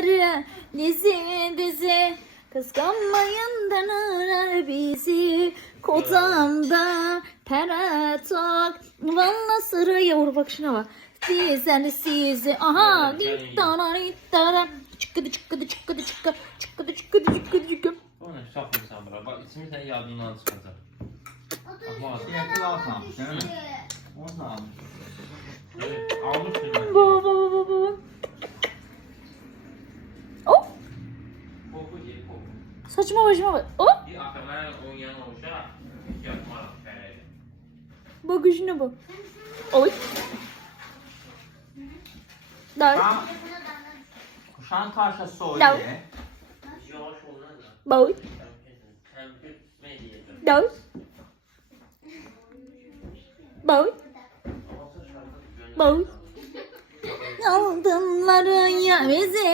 Adamları dizi dizi. Kıskanmayından arar bizi. Kotamda pere tak Valla sıraya vur bak şuna bak. Sizler sizi aha Dittara dittara Çıkkıdı çıkkıdı çıkkıdı çıkkı Çıkkıdı çıkkıdı çıkkıdı çıkkı. O ne sapmıyorsan bura. Bak ismi senin yadından çıkacak. Bak Sinekli al sanmış değil mi? O sanmış. Saçma başıma bak yapma. Evet. bak Oy Dar kuşan karşısı o Lav. ile. Yavaş ol lan da. Boy. Dar Boy Boy Altınları ya bizi